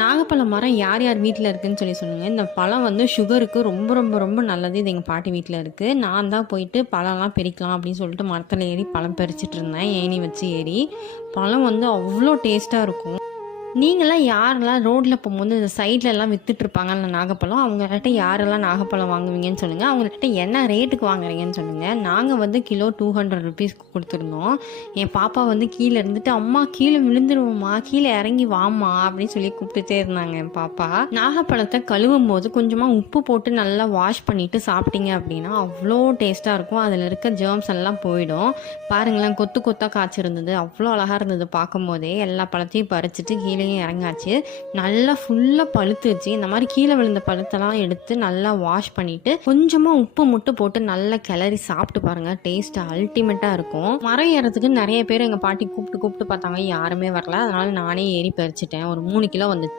நாகப்பழம் மரம் யார் யார் வீட்டில் இருக்குதுன்னு சொல்லுங்கள். இந்த பழம் வந்து சுகருக்கு ரொம்ப ரொம்ப ரொம்ப நல்லது. இது எங்கள் பாட்டி வீட்டில் இருக்குது. நான் தான் போயிட்டு பழம்லாம் பறிக்கலாம் அப்படின்னு சொல்லிட்டு மரத்தில் ஏறி பழம் பறிச்சிட்டு இருந்தேன். ஏணி வச்சு ஏறி பழம் வந்து அவ்வளோ டேஸ்ட்டாக இருக்கும். நீங்களாம் யாரெல்லாம் ரோட்டில் போகும்போது இந்த சைட்லலாம் விற்றுட்ருப்பாங்க அந்த நாகப்பழம், அவங்கக்கிட்ட யாரெல்லாம் நாகப்பழம் வாங்குவீங்கன்னு சொல்லுங்கள். அவங்கக்கிட்ட என்ன ரேட்டுக்கு வாங்குறீங்கன்னு சொல்லுங்கள். நாங்கள் வந்து கிலோ 200 ருபீஸ்க்கு கொடுத்துருந்தோம். என் பாப்பா வந்து கீழே இருந்துட்டு, அம்மா கீழே விழுந்துருவோம்மா, கீழே இறங்கி வாம்மா அப்படின்னு சொல்லி கூப்பிட்டுட்டே இருந்தாங்க என் பாப்பா. நாகப்பழத்தை கழுவும் போது கொஞ்சமாக உப்பு போட்டு நல்லா வாஷ் பண்ணிவிட்டு சாப்பிட்டீங்க அப்படின்னா அவ்வளோ டேஸ்ட்டாக இருக்கும். அதில் இருக்க ஜேர்ம்ஸ் எல்லாம் போயிடும். பாருங்களேன், கொத்து கொத்தாக காய்ச்சிருந்தது, அவ்வளோ அழகாக இருந்தது. பார்க்கும் போதே எல்லா பழத்தையும் பறிச்சுட்டு கீழே இறங்காச்சு. நல்லா ஃபுல்லாக பழுத்துச்சு. இந்த மாதிரி கீழே விழுந்த பழுத்தெல்லாம் எடுத்து நல்லா வாஷ் பண்ணிட்டு கொஞ்சமாக உப்பு மட்டும் போட்டு நல்லா கிளறி சாப்பிட்டு பாருங்க. டேஸ்ட் அல்டிமேட்டாக இருக்கும். மரம் ஏறதுக்கு நிறைய பேர் எங்கள் பாட்டி கூப்பிட்டு பார்த்தாங்க, யாருமே வரல. அதனால நானே ஏறி பறிச்சிட்டேன். ஒரு 3 கிலோ வந்துச்சு.